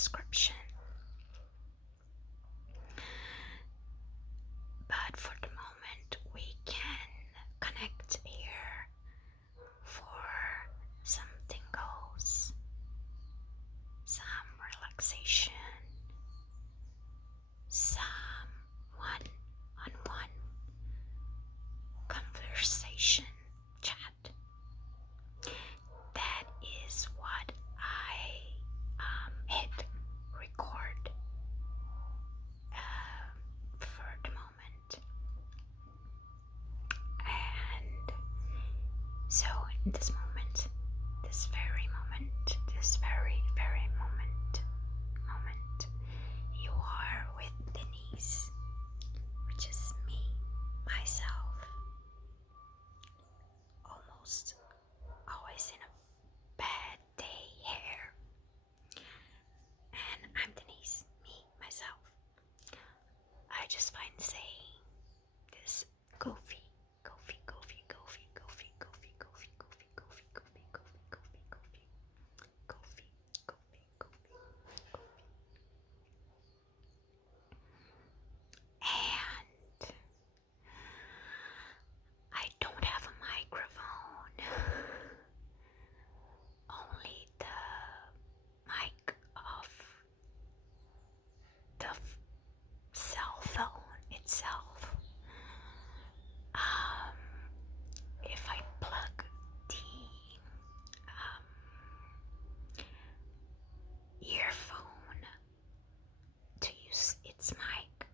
description. But for the moment, we can connect here for some tingles, some relaxation, some one-on-one conversation chat. That is what I hit record for the moment. And so in this moment, this very moment, this very moment, you are with Denise, which is me, myself, almost always in a bad day hair. And I'm Denise, me, myself. I just find saying this goofy. And I don't have a microphone, only the mic of the cell phone itself. If I plug the earphone to use its mic,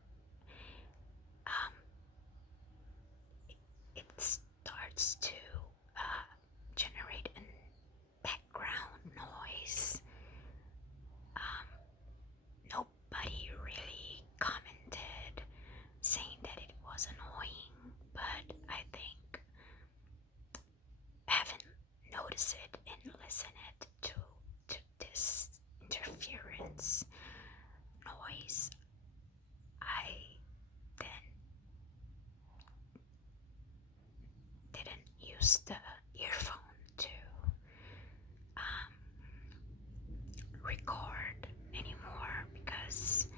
it starts to generate a background noise. Nobody really commented saying that it was annoying, but I think having noticed it and listened to this interference noise, I then didn't use the earphone to record anymore because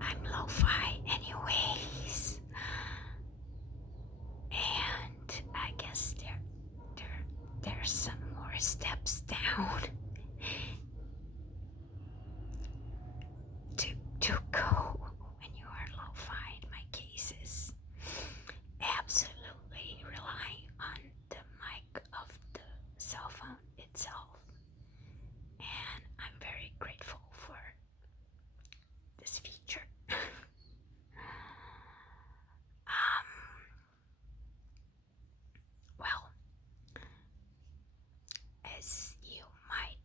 I'm lo-fi anyways, and I guess there's some more steps down to go when you are lo-fi. In my case is absolutely relying on the mic of the cell phone itself, and I'm very grateful for this feature. Well, as you might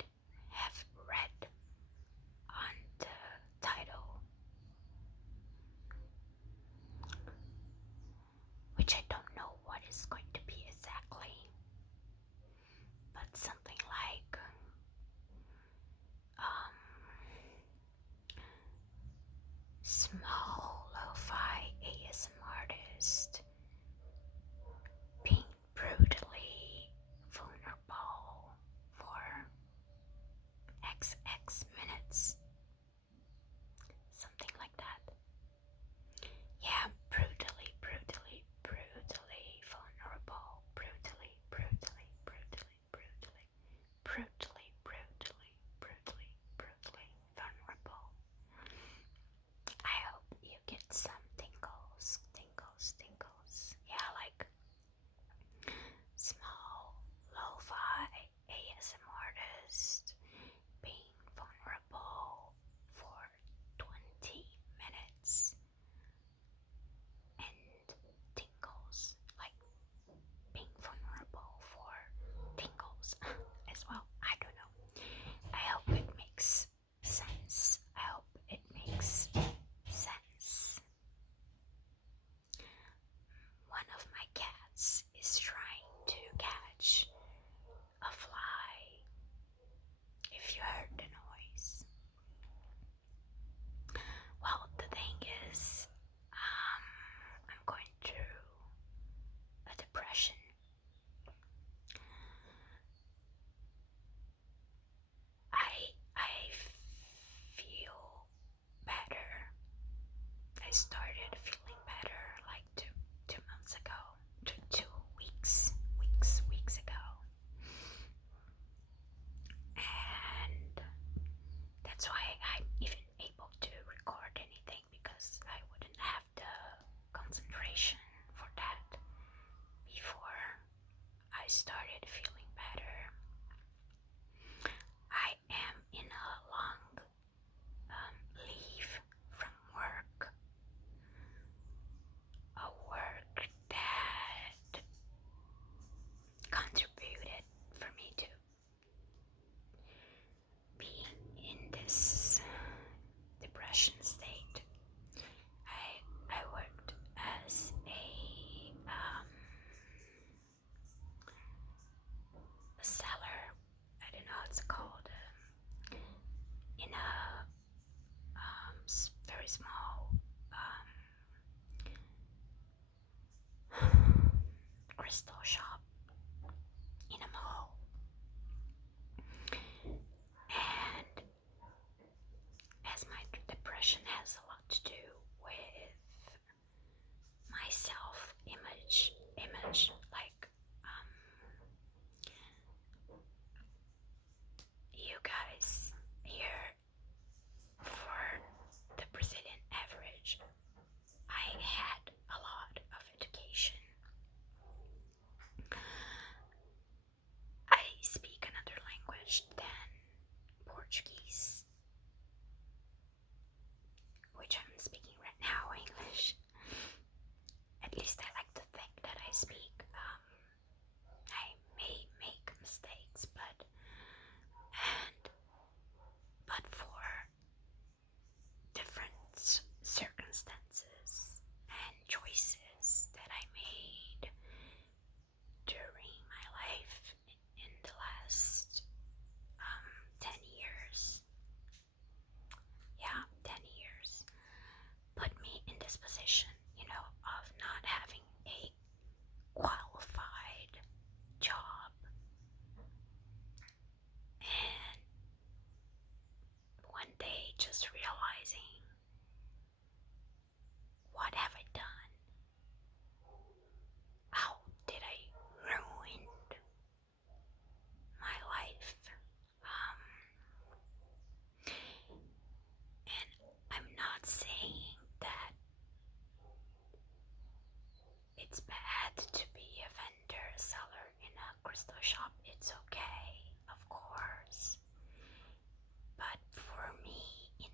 started feeling better like two months ago, 2 weeks ago, and that's why I'm even able to record anything, because I wouldn't have the concentration for that before I started feeling better. I am in a long leave from work, a work that contributed for me to be in this depression state. I worked as a seller. I don't know what it's called, in a very small crystal shop in a mall. And as my depression has a lot to do with my self-image, like you guys here, for the Brazilian average, I had a lot of education. I speak another language than Portuguese, which I'm speaking right now, English. At least I like to think that I speak. I may make mistakes, but for different circumstances and choices that I made during my life in the last 10 years. Yeah, 10 years put me in this position, of not having a qualified job, and one day just realizing, what have I done? How did I ruin my life? And I'm not saying that it's bad to be a vendor, a seller in a crystal shop. It's okay, of course. But for me, in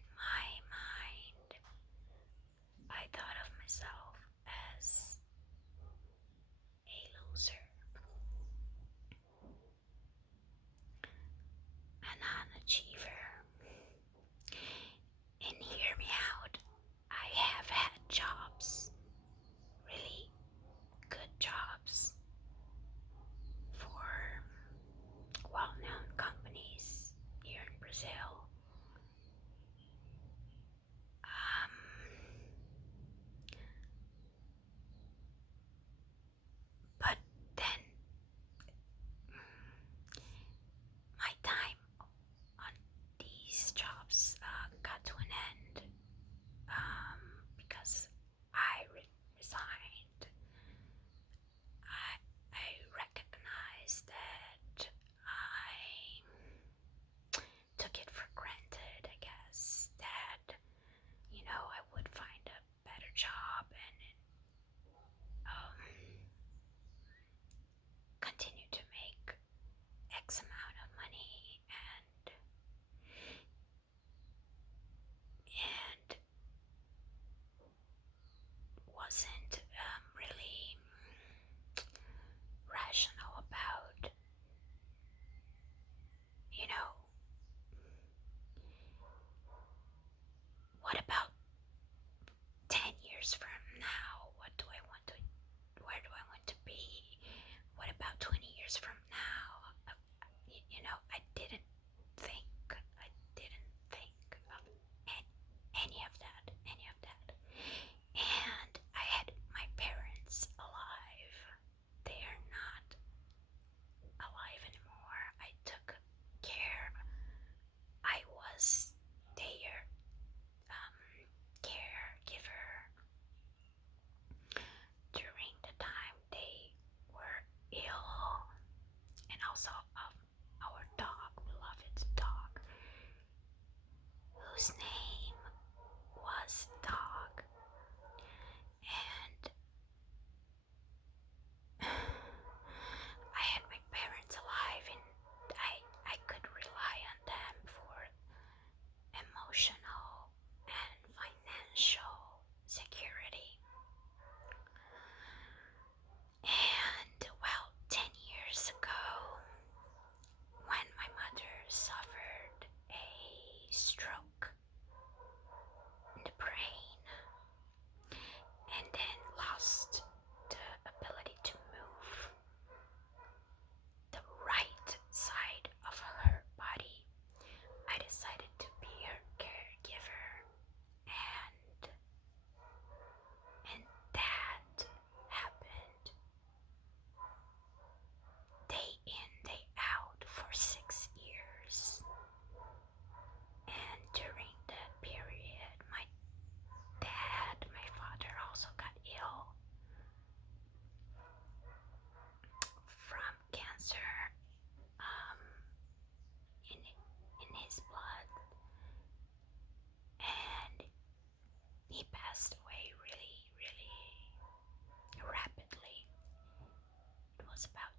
was about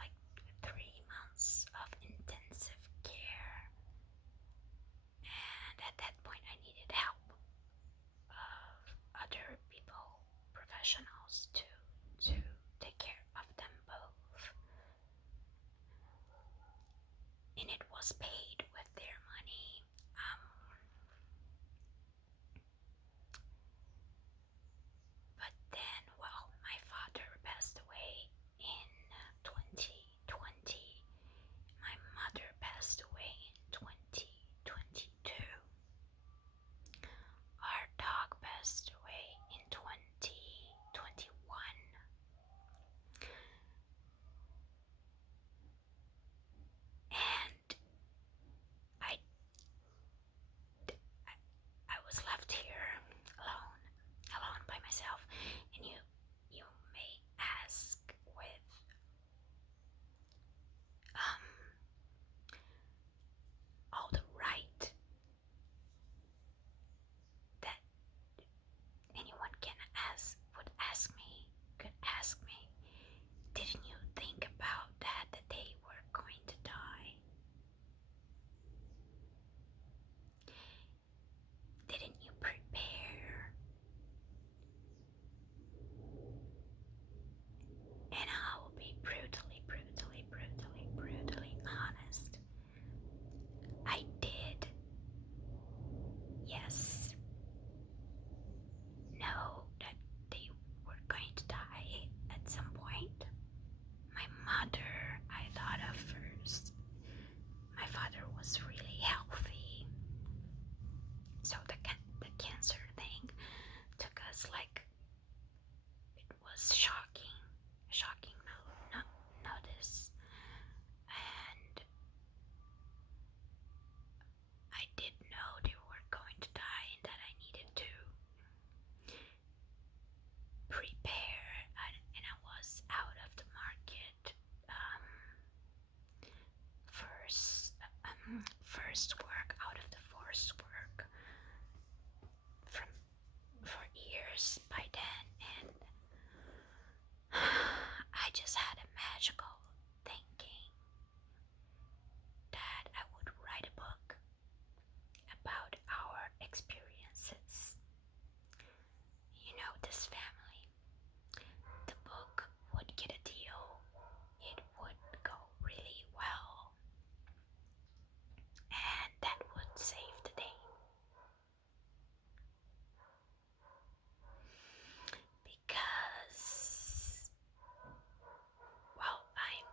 like 3 months of intensive care, and at that point I needed help of other people, professionals, to take care of them both, and it was paid with their money. But then, well, my father passed away in 2020. My mother passed away in 2022. Our dog passed away in 2021. And I, I was left here alone by myself. And you may ask with all the right that anyone could ask me, didn't you think about that they were going to die? Didn't you prepare? And I will be brutally honest. I did. Yes. Know that they were going to die at some point. My mother, I thought of first. My father was really healthy. So the cancer thing took us like, it was shocking notice. And I did know they were going to die and that I needed to prepare, and I was out of the market first work, out of the forced work for years by then, and I just had a magical thinking that I would write a book about our experiences. You know, this family. The book would get a deal. It would go really well. And that would save the day. Because, well, I'm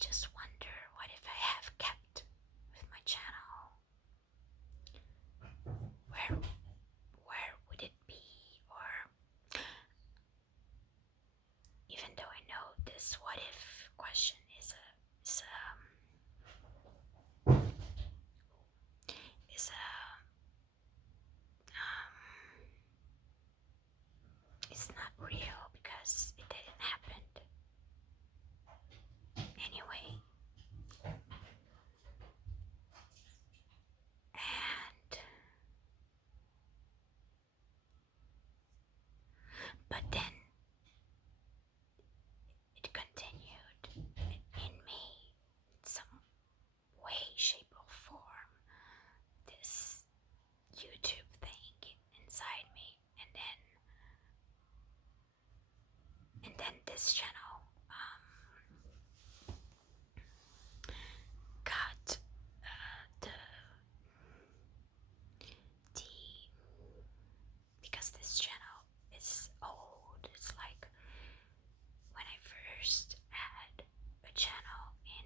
just wonder what if I have kept with my channel. Where would it be? Or even though I know this what if question is it's not real because it didn't happen. Anyway, and but then it continued in me in some way, shape, or form. This YouTube thing inside me, and then this channel got the because this channel is old. It's like when I first had a channel in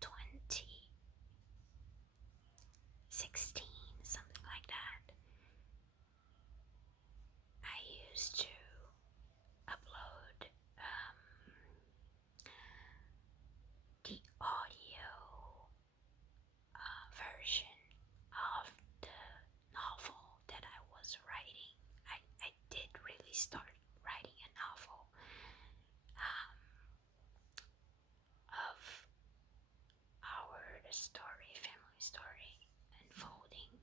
2016, something like that. I used to upload the audio version of the novel that I was writing. I did really start writing a novel of our family story unfolding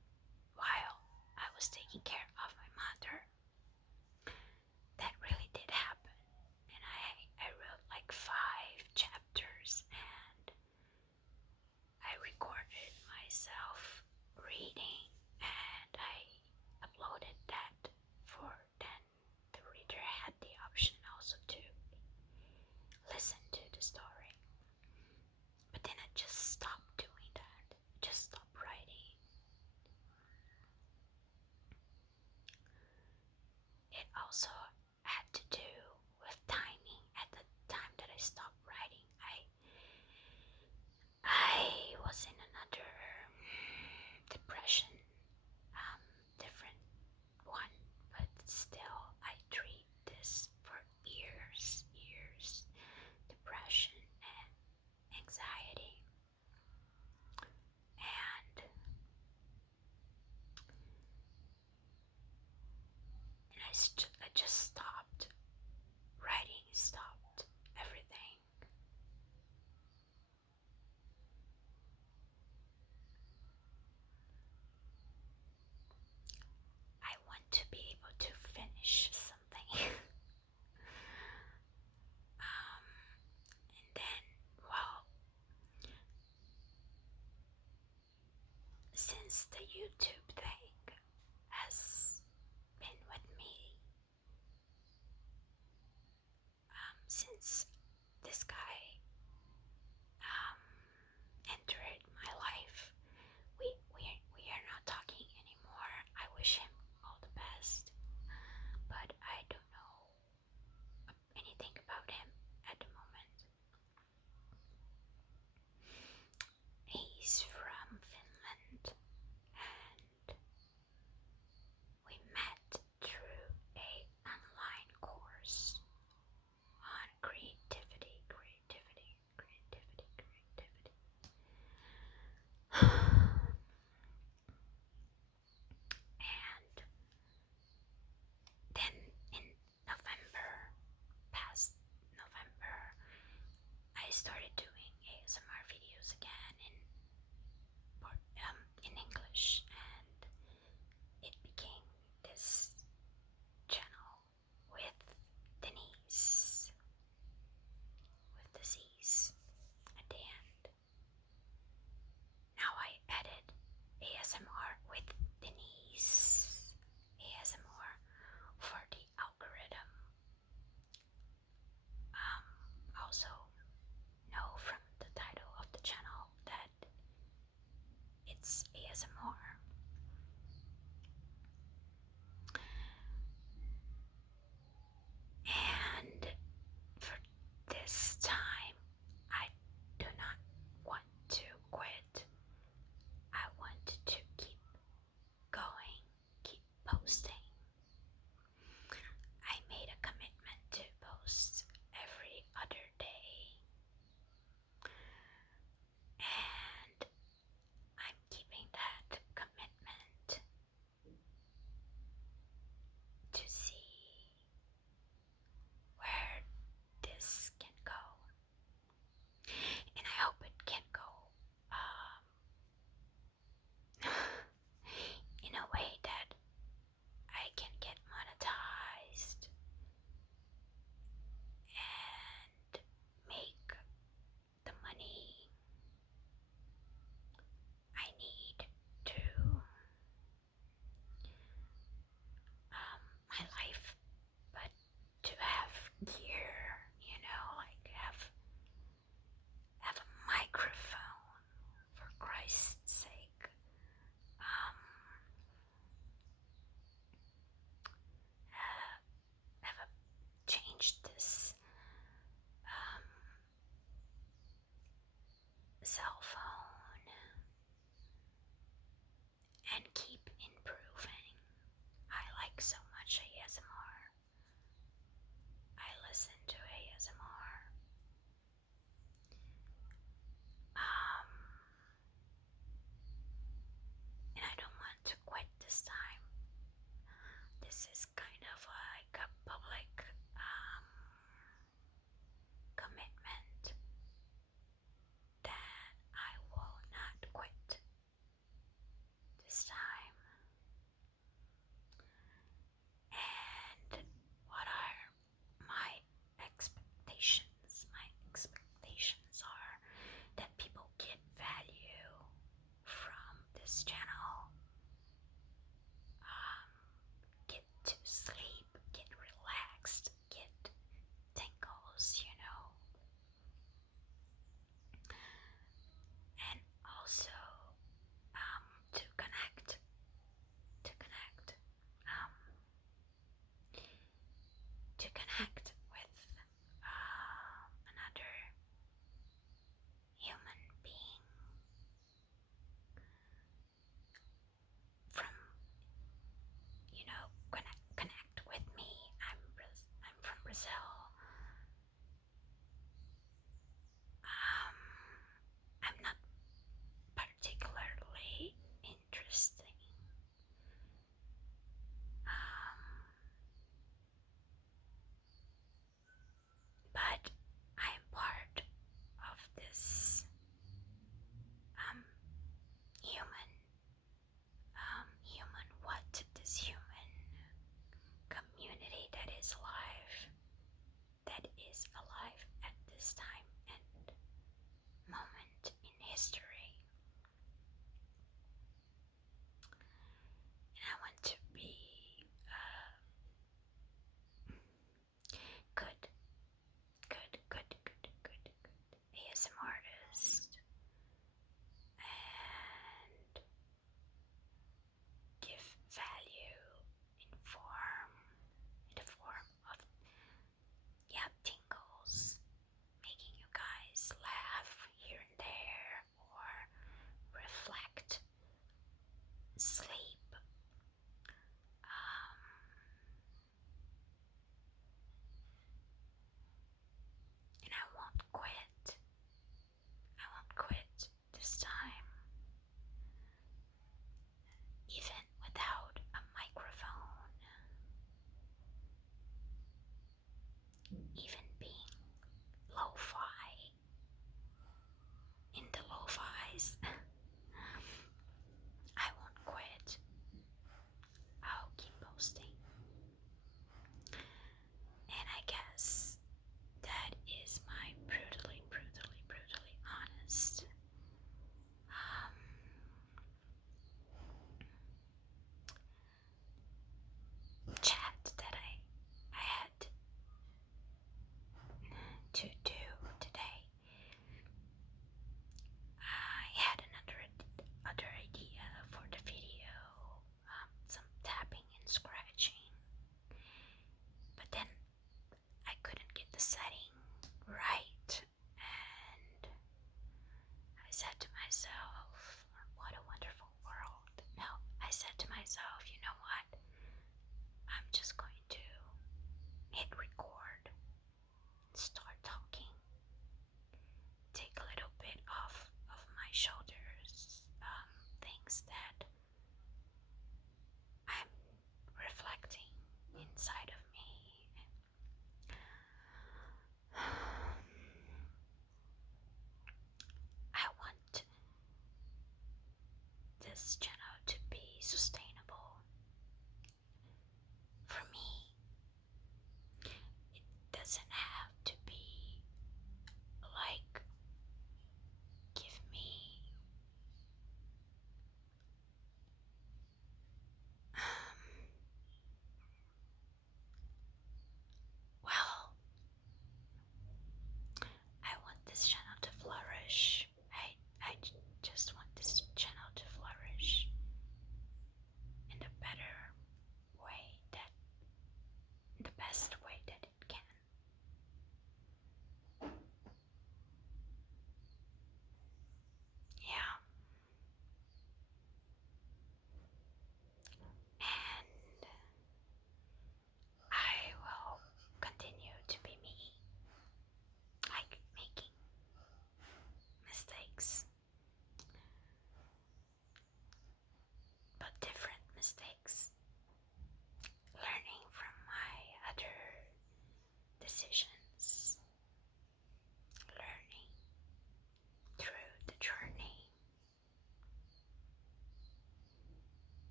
while I was taking care of my mother. That really did happen, and I wrote like 5 chapters, and I recorded myself reading, and I uploaded that for then the reader had the option also to listen to the story. But then I just stopped doing that, just stopped writing. It also had to do with timing. At the time that I stopped writing, I was in another depression, different one, but still I treat this for years, depression and anxiety, and I just stopped writing, stopped everything. I want to be able to finish something. And then, well, since the YouTube thing has been with me, since this guy entered my life, we are not talking anymore. I wish him all the best, but I don't know anything about him at the moment. He's from Finland, and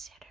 consider